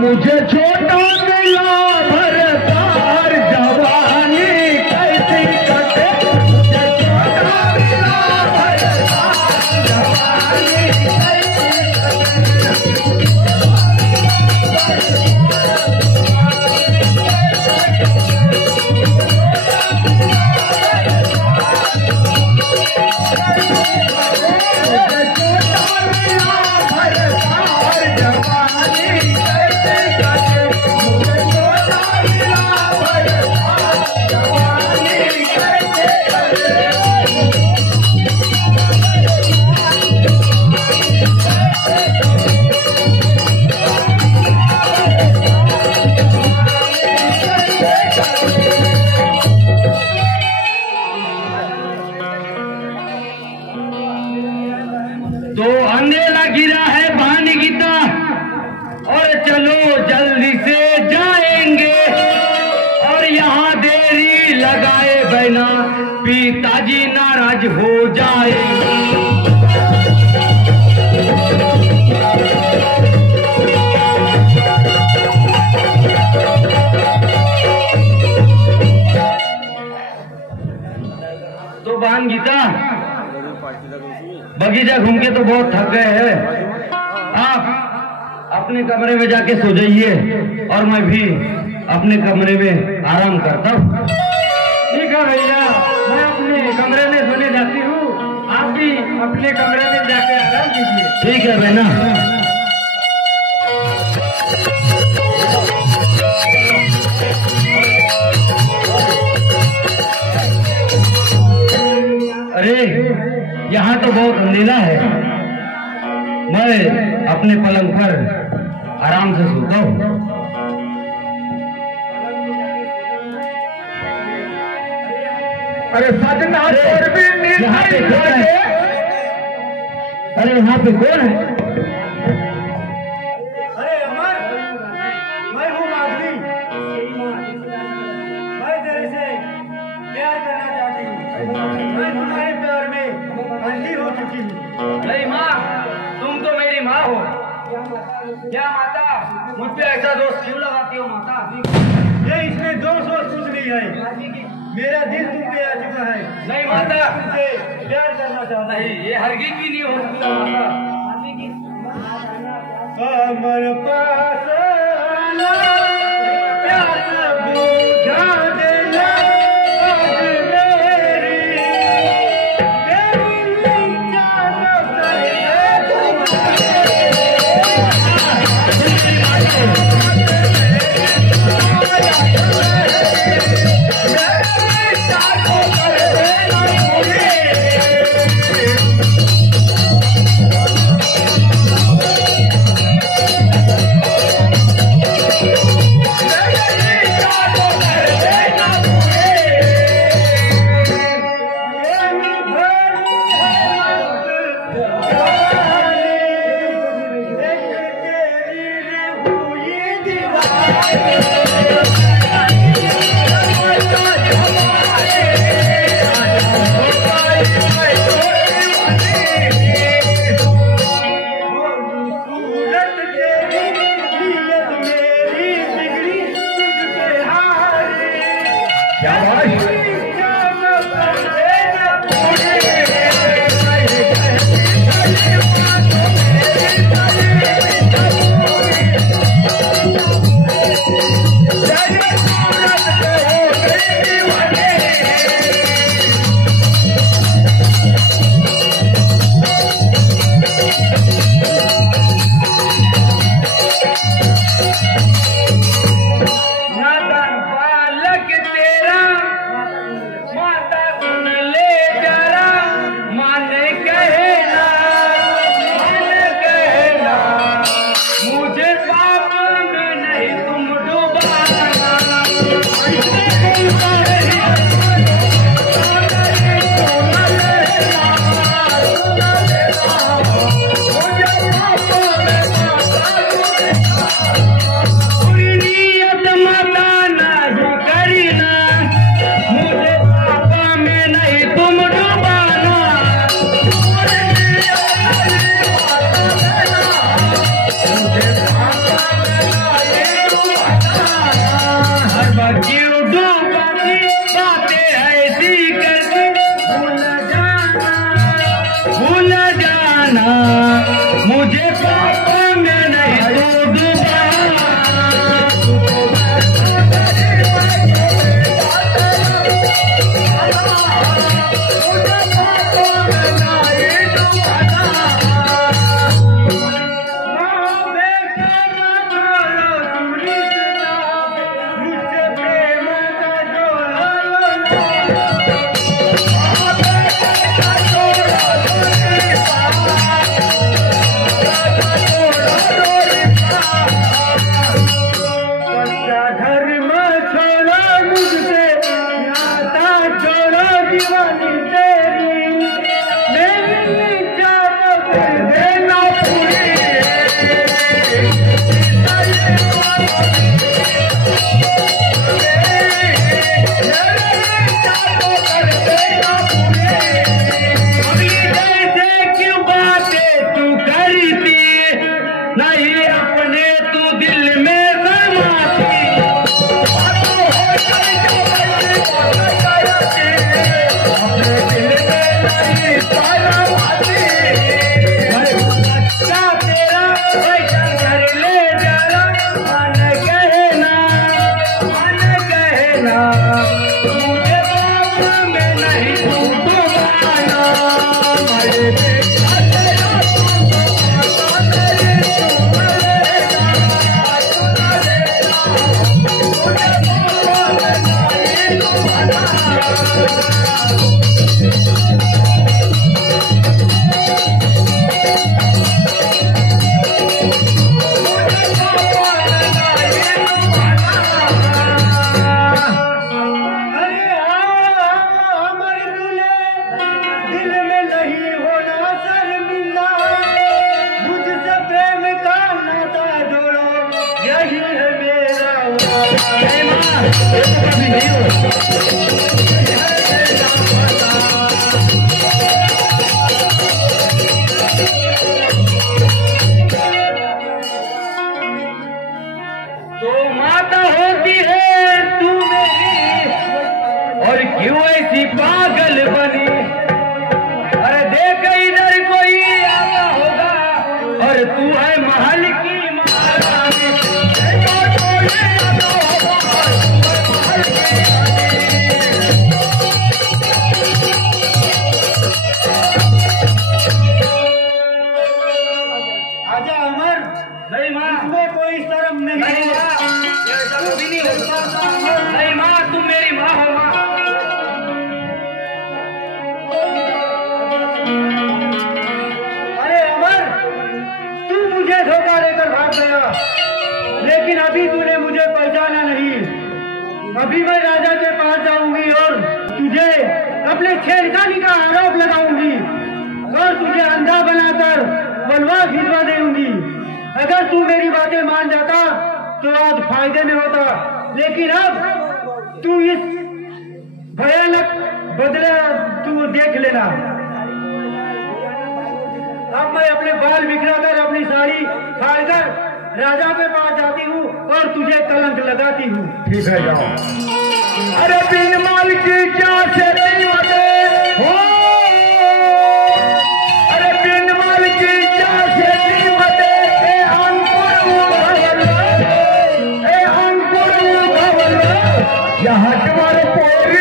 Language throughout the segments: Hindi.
मुझे छोटा मिला भरतार जवानी कैसी कटे, मुझे छोटा मिला भरतार जवानी कैसी तो अंधेरा गिरा है पानी गीता और चलो जल्दी से जाएंगे और यहाँ देरी लगाए बिना पिताजी नाराज हो जाएंगे। तो बहन गीता बगीचा घूम के तो बहुत थक गए हैं, आप अपने कमरे में जाके सो जाइए और मैं भी अपने कमरे में आराम करता हूँ। ठीक है भैया, मैं अपने कमरे में सोने जाती हूँ, आप भी अपने कमरे में जाके आराम कीजिए। ठीक है बहना। अरे यहाँ तो बहुत अंधेरा है, मैं अपने पलंग पर आराम से सोता हूँ। अरे सजना यहाँ पे कौन है? अरे यहाँ पे कौन है? अरे अमर, मैं हूँ माधवी, मैं तेरे से प्यार करना चाहती हूँ, मैं तुम्हारे प्यार में अंधी हो चुकी हूँ। नहीं माँ, तुम तो मेरी माँ हो। क्या माता, मुझ पे ऐसा दोष क्यों लगाती हो माता? ये इसमें दोष और कुछ नहीं है, मेरा दिल तुम पे आ चुका है। नहीं माता, तुमसे प्यार करना चाहता नहीं, ये हरगिज भी नहीं हो सकता माता। कमर पास आना, प्यास बुझा देना, आज मेरी ना, मुझे पापों में नहीं तो डूबा। तो माता होती है तू मेरी, और क्यों ऐसी पागल बनी? अरे देख इधर कोई आता होगा, और तू है महल की महारानी। आजा अमर, नहीं माँ, इसमें कोई शर्म नहीं नहीं है। माँ, ये ऐसा कभी नहीं होता। नहीं माँ, तुम मेरी माँ हो माँ। अरे अमर, तू मुझे धोखा देकर भाग गया, लेकिन अभी तूने मुझे पहचाना नहीं। अभी मैं राजा के पास जाऊंगी और तुझे अपने छेड़खानी का आरोप लगाऊंगी और तुझे अंधा बनाकर बनवास भिजवा देंगी। अगर तू मेरी बातें मान जाता तो आज फायदे में होता, लेकिन अब तू इस भयानक बदला तू देख लेना। अब मैं अपने बाल बिखराकर अपनी साड़ी फाड़कर राजा के पास जाती हूँ और तुझे कलंक लगाती हूँ। ठीक है, जाओ। अरे बिन माल की क्या से हो, अरे बिन माल की क्या से यहाँ तुम्हारे पोरी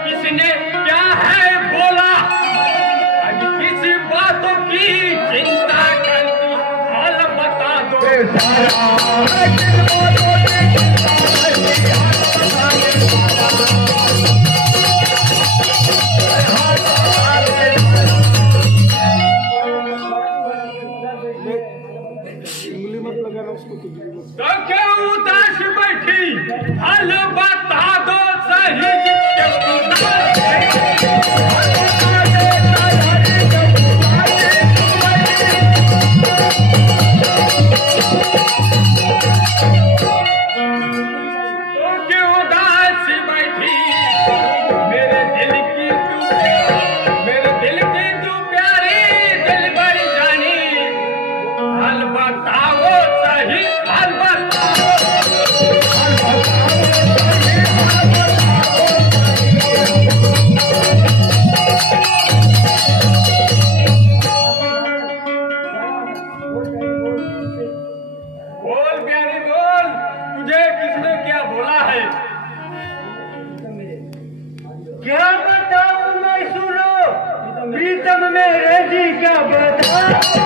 किसने क्या है बोला? अब किस बातों की चिंता करती, हाल बता दो। तो क्यों उदास बैठी? हल बता दो सही क्या बताऊं मैं सुनो प्रीतम मेरे जी क्या बताऊं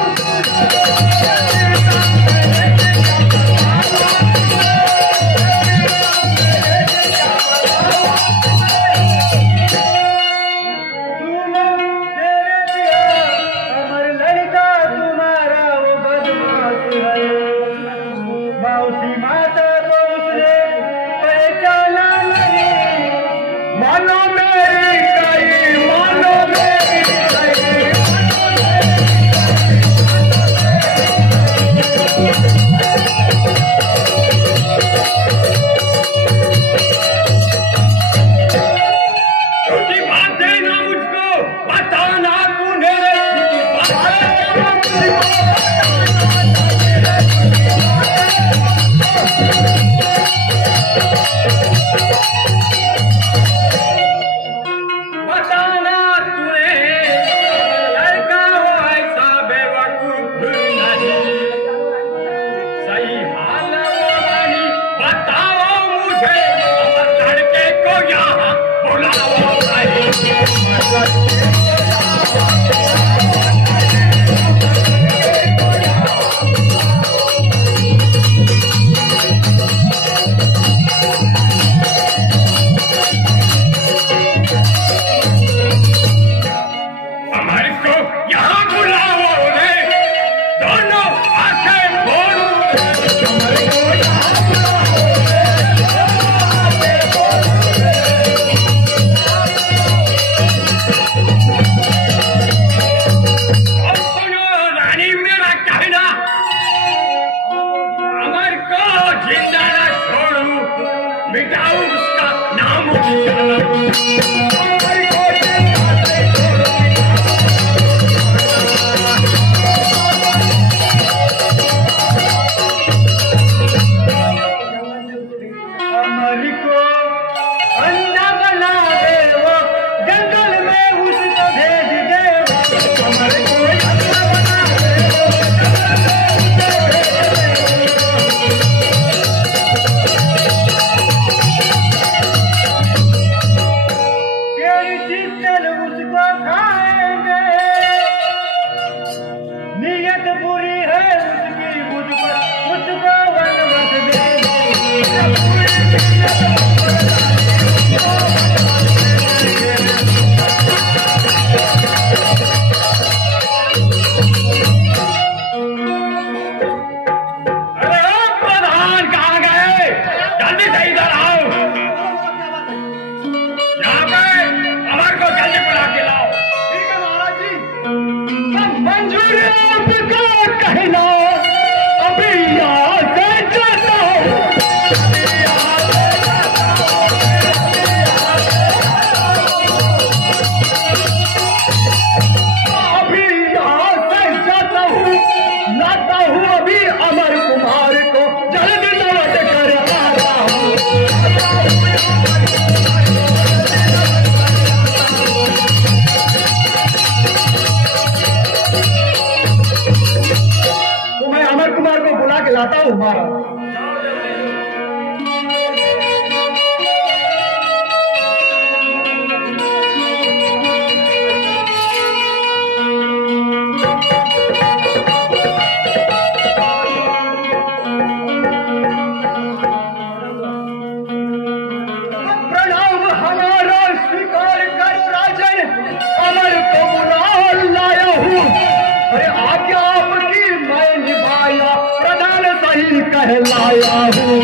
बहिर कहलाया हूँ।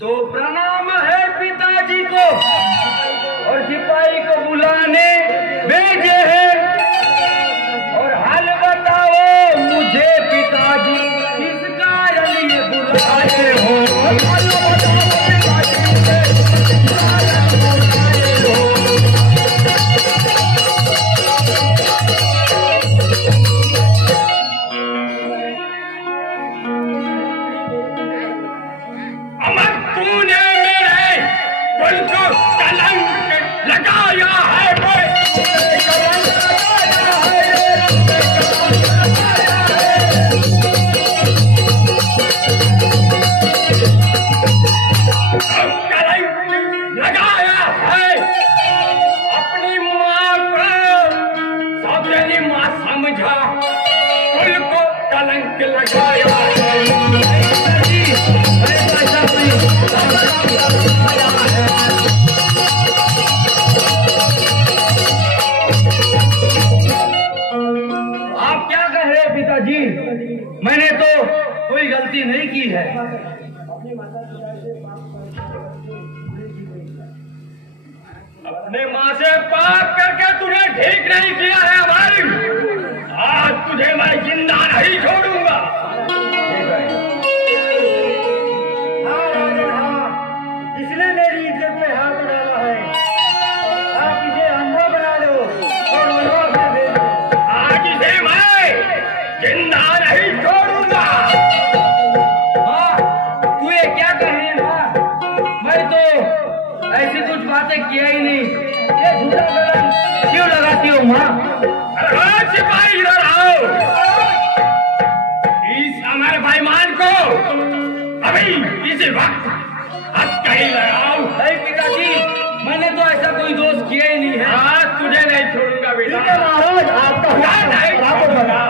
तो प्रणाम है पिताजी को और सिपाही को बुलाने भेजे हैं। और हाल बताओ मुझे पिताजी, किस कारण ये बुलाए हो? हाल बताओ पिताजी मुझे, किस कारण बुलाए हो? अमर तूने मेरे कुल को कलंक लगाया है, लगाया है। अपनी माँ को सबने माँ समझा, कुल को कलंक लगाया है। आप क्या कह रहे हैं पिताजी? मैंने तो कोई गलती नहीं की है। अपने माँ से पाप करके तूने ठीक नहीं किया है हमारी। आज तुझे मैं जिंदा नहीं छोड़ूंगा। हाँ राजन हाँ, इसने मेरी इज्जत पे हाथ डाला है। आप इसे अंधा बना लो और मनोज में भेज दो। आज इसे मैं जिंदा नहीं छोड़ूंगा। हाँ, तू ये क्या कह रही है माँ? मैं तो ऐसी कुछ बातें किया ही नहीं। ये झूठा कलंक क्यों लगाती हो माँ? अरे सिपाही इधर आओ। इस अमर भाईमान को अभी इसी वक्त हत्या लगाओ। नहीं पिताजी, मैंने तो ऐसा कोई दोष किया ही नहीं है। आज तुझे नहीं छोड़ूंगा बेटा। ठीक है महाराज, आपका हुक्म नहीं बराबर छोड़ूंगा।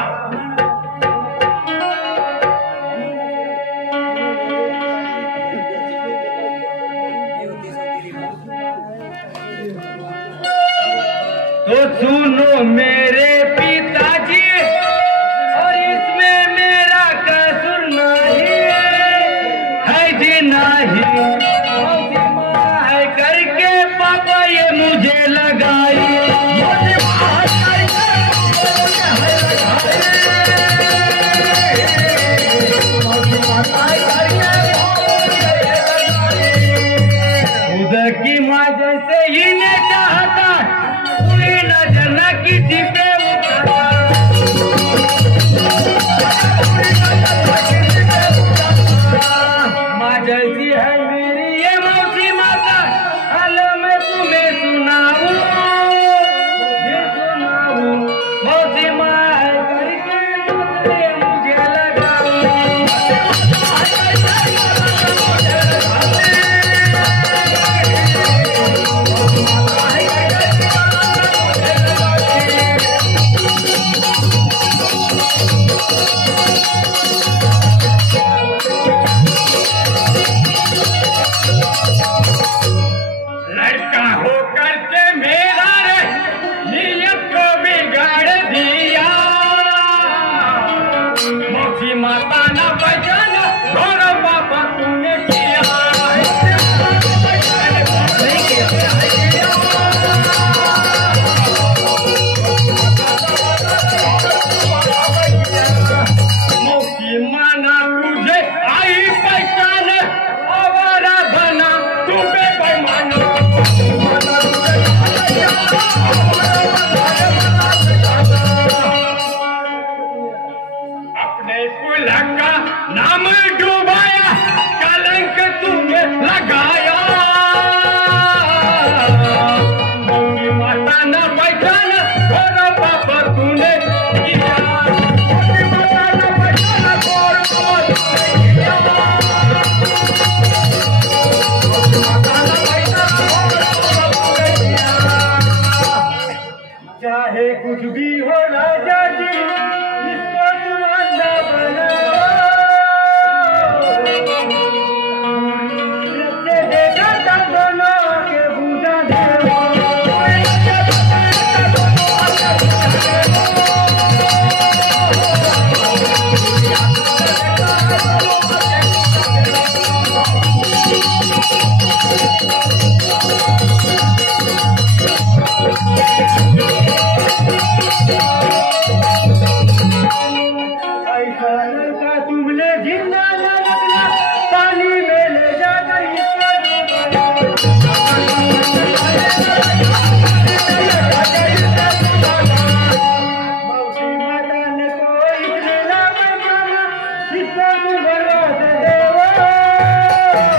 तो सुनो मेरे पिताजी, और इसमें मेरा कसूर नहीं है जी नहीं। मौसी माँ है करके पापा ये मुझे लगाई। मौसी माँ है करके मुझे लगाई। मौसी माँ है करके खुद की माँ जैसे ही ने चाहता, पूरी नजर न किसी पे उठाता। माँ जैसी है मेरी ये मौसी माता, हाल मैं तुम्हें सुनाऊं।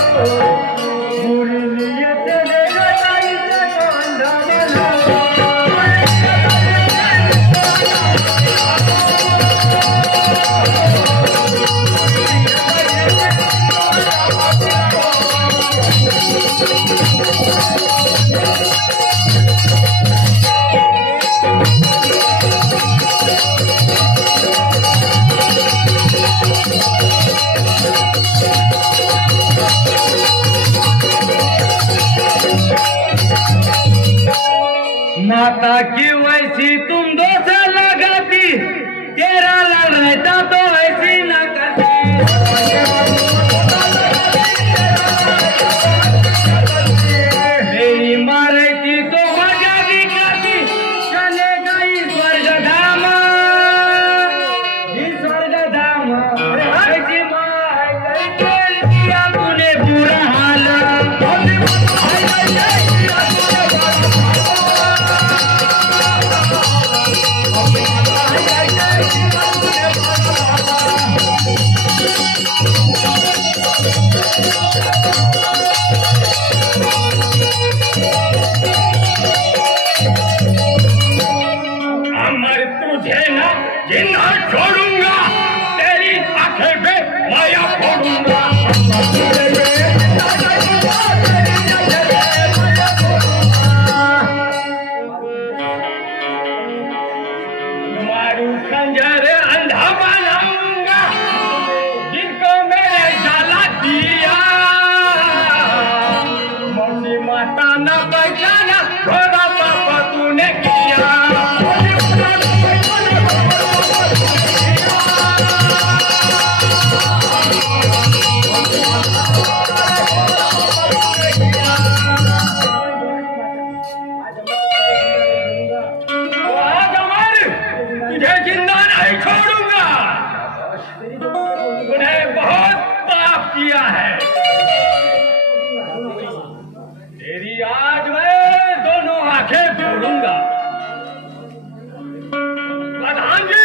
बुरी नीयत ने गलाई से अंधा बना माता की वैसी तुम दो से लगाती, तेरा लाल रहता तो ऐसी न करती। मेरी माँ रहती तो मजा भी करती, चले गई स्वर्ग धाम, स्वर्ग धाम। ऐसी माँ है तेल किया तूने बुरा हाल। जिन्ना छोड़ूंगा, तेरी आंखें पे माया फोड़ूंगा। मारू खंजर अंधा बनाऊंगा, जिनको मैंने डाला दिया। मौसी माता न बचाना, थोड़ा पापा तूने किया। तुझे जिंदा नहीं छोड़ूंगा, तूने बहुत पाप किया है। तेरी आज मैं दोनों आंखें तोड़ूंगा। प्रधान जी,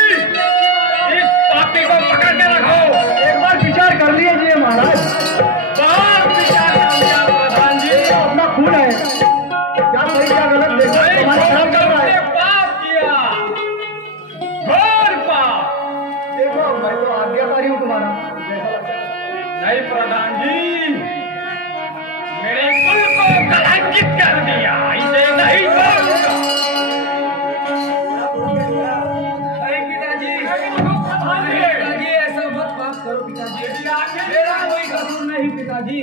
इस पापी को पकड़ के रखो। एक बार विचार कर लीजिए महाराज। बहुत विचार कर लिया प्रधान जी। अपना खून है, क्या सही क्या गलत देखो, तुम्हारा काम कर रहा है। पाप किया, घोर पाप। देखो मैं तो आज्ञाकारी हूँ तुम्हारा। नहीं प्रधान जी, मेरे कुल को कलंकित कर दिया, इसे नहीं छोड़ूंगा। अरे पिताजी, पिताजी ऐसा मत बात करो पिताजी। मेरा कोई कसूर नहीं पिताजी।